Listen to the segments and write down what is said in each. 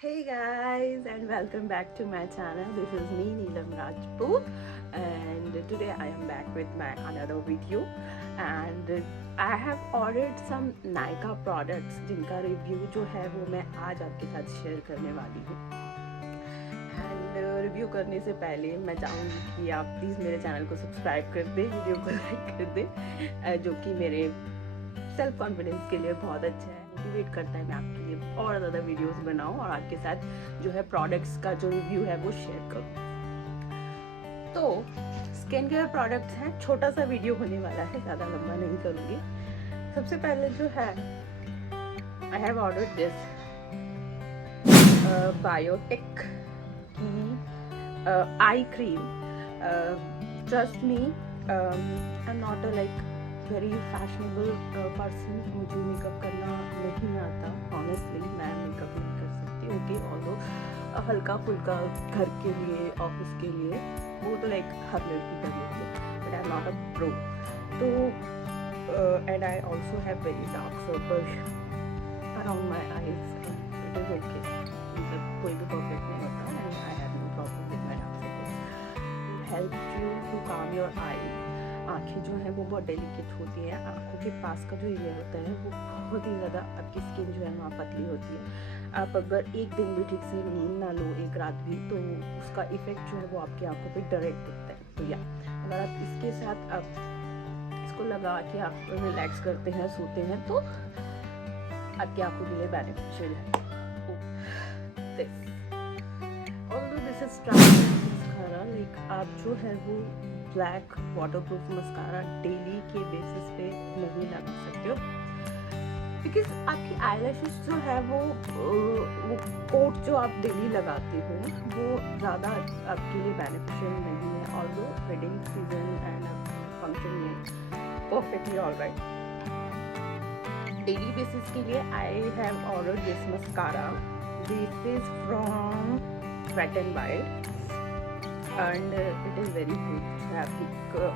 Hey guys, and welcome back to my channel. This is me Neelam Rajput, and today I am back with my another video. And I have ordered some Nykaa products जिनका review जो है वो मैं आज आपके साथ share करने वाली हूँ. एंड रिव्यू करने से पहले मैं चाहूँगी कि आप प्लीज़ मेरे चैनल को सब्सक्राइब कर दें, वीडियो को लाइक कर दें, जो कि मेरे सेल्फ कॉन्फिडेंस के लिए बहुत अच्छा है, मोटिवेट करता है मैं आपके लिए और ज़्यादा वीडियोस बनाऊं और आपके साथ जो है प्रोडक्ट्स का जो रिव्यू है वो शेयर करूं. तो स्किन केयर प्रोडक्ट्स हैं, छोटा सा वीडियो होने वाला है, ज़्यादा लंबा नहीं करूँगी. सबसे पहले जो है I have ordered this Biotique की eye cream. Trust me, I am not a like very fashionable person. मुझे मेकअप करना नहीं आता, ऑनेस्टली मैं मेकअप नहीं कर सकती. ओके, ऑल्दो हल्का फुल्का घर के लिए, ऑफिस के लिए, वो तो लाइक हर लड़की कर लेती है, but I am not a pro. तो and I also have very dark circles around my eyes. It is okay, मतलब कोई भी परफेक्ट नहीं होता, and I have no problem with my dark circles. Help you to calm your eyes. आँखें जो है वो बहुत डेलिकेट होती है. आँखों के पास का जो एरिया होता है वो बहुत ही ज़्यादा, आपकी स्किन जो है वहाँ पतली होती है. आप अगर एक दिन भी ठीक से नींद ना लो, एक रात भी, तो उसका इफेक्ट जो है वो आपकी आँखों पे डायरेक्ट दिखता है. तो या अगर आप इसके साथ आप इसको लगा के आप रिलैक्स करते हैं, सोते हैं, तो आपकी आँखों के लिए बेनिफिशियल है. This is mascara. लाइक आप जो है वो ब्लैक वाटरप्रूफ मस्कारा डेली के बेसिस पे नहीं लगा सकते हो, बिकॉज आपकी आईलैशेस जो है वो कोट जो आप डेली लगाते हो वो ज़्यादा आपके लिए बेनिफिशियल नहीं है. Although wedding season and function में परफेक्टली ऑलराइट. डेली बेसिस के लिए I have ordered this mascara. This is from wet and wild and it is very good. आपकी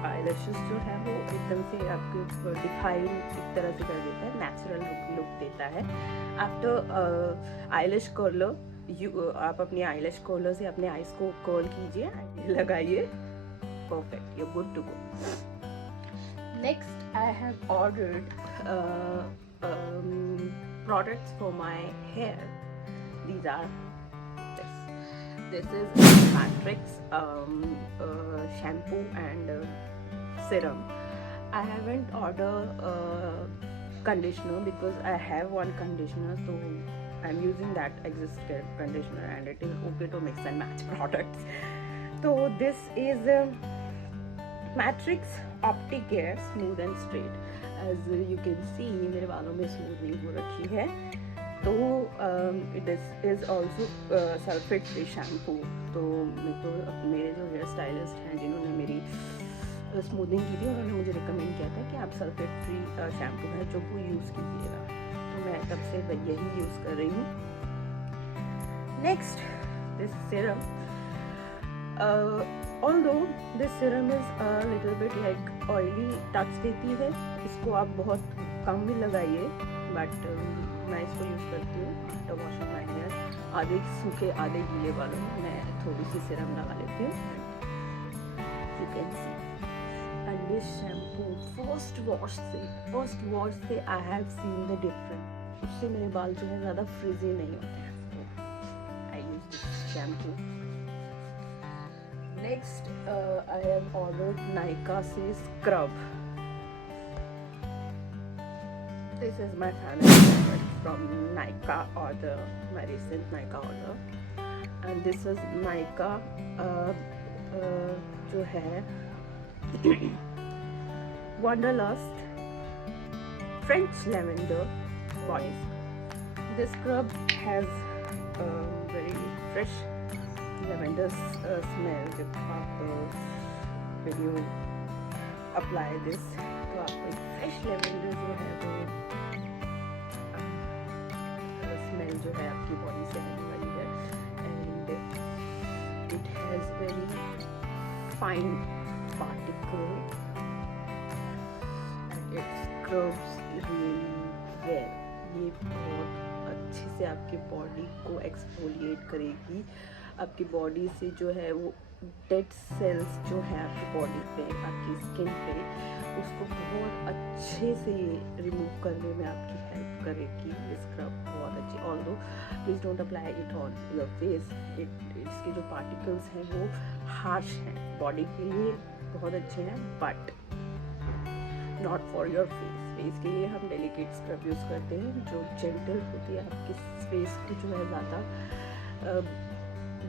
आईलैशेस जो है वो एकदम से आपके डिफाइन एक तरह से कर देता है, नेचुरल लुक देता है. आफ्टर आईलैश कर्लर, आप अपनी आईलैश कर्लर से अपने आईज को कर्ल कीजिए, लगाइए, perfect, you good to go. Next I have ordered products for my hair. These are this is Matrix shampoo and serum. I haven't ordered conditioner because I have one conditioner, so I'm using that existing conditioner, and it is okay to mix and match products. So this is Matrix Opti-Care Smooth and Straight. As you can see, मेरे बालों में smoothening हो रखी है. तो this is also sulphate free shampoo. तो मेरे जो हेयर स्टाइलिस्ट हैं जिन्होंने मेरी स्मूथनिंग की थी, उन्होंने मुझे रिकमेंड किया था कि आप सल्फेट फ्री शैम्पू है जो वो यूज़ कीजिएगा. तो मैं तब से यही यूज़ कर रही हूँ. Next this Siram. Although this Siram is little bit like oily touch देती है. इसको आप बहुत कम भी लगाइए, बट मैं इसको यूज़ करती हूँ आफ्टर वॉशिंग माई हेयर. आधे सूखे आधे गीले बालों में मैं थोड़ी सी सिरम लगा लेती हूँ. You can see. And this shampoo first wash से I have seen the difference. उससे मेरे बाल जो है ज़्यादा फ्रिजी नहीं होते हैं. I use this shampoo. Next I have ordered Nykaa से scrub. This is my family product from Nykaa order, my recent Nykaa order, and this is Nykaa जो है Wanderlust French Lavender Body. This scrub has very fresh lavender smell. जब आप when you apply this, तो आपको एक fresh lavender जो है वो स्मेल जो है आपकी बॉडी से आने वाली है. And it has very fine particle and it scrubs really well. ये बहुत अच्छे से आपकी बॉडी को एक्सफोलिएट करेगी। आपकी बॉडी से जो है वो डेड सेल्स जो है आपकी बॉडी पे, आपकी स्किन पे, उसको बहुत अच्छे से रिमूव करने में आपकी हेल्प करेगी ये स्क्रब। बहुत अच्छी, although please don't apply it on your face, इसके जो पार्टिकल्स हैं वो हार्श हैं, बॉडी के लिए बहुत अच्छे हैं but not for your face. Face के लिए हम डेलिकेट स्क्रब यूज़ करते हैं जो जेंटल होती है, आपकी फेस को जो है ज़्यादा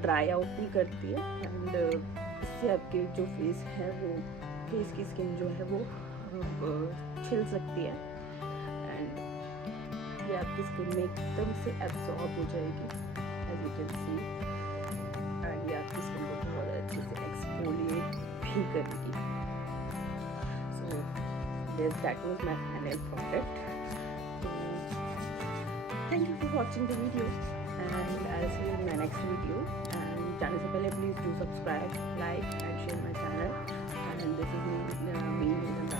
ड्राई आउट नहीं करती है एंड इससे आपके जो फेस है वो, फेस की स्किन जो है वो छिल सकती है एंड ये आपकी स्किन में एकदम से एब्जॉर्ब हो जाएगी as you can see, and ये आपकी स्किन को बहुत अच्छे से एक्सफोलिएट भी करेगी। सो that was my final product. Thank you for watching the video and I'll see you in my next video. And जाने से पहले please do subscribe, like and share my channel. And this is me and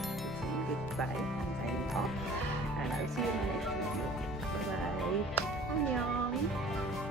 goodbye. I'm signing off and I'll see you in my next video. Bye bye. Annyeong.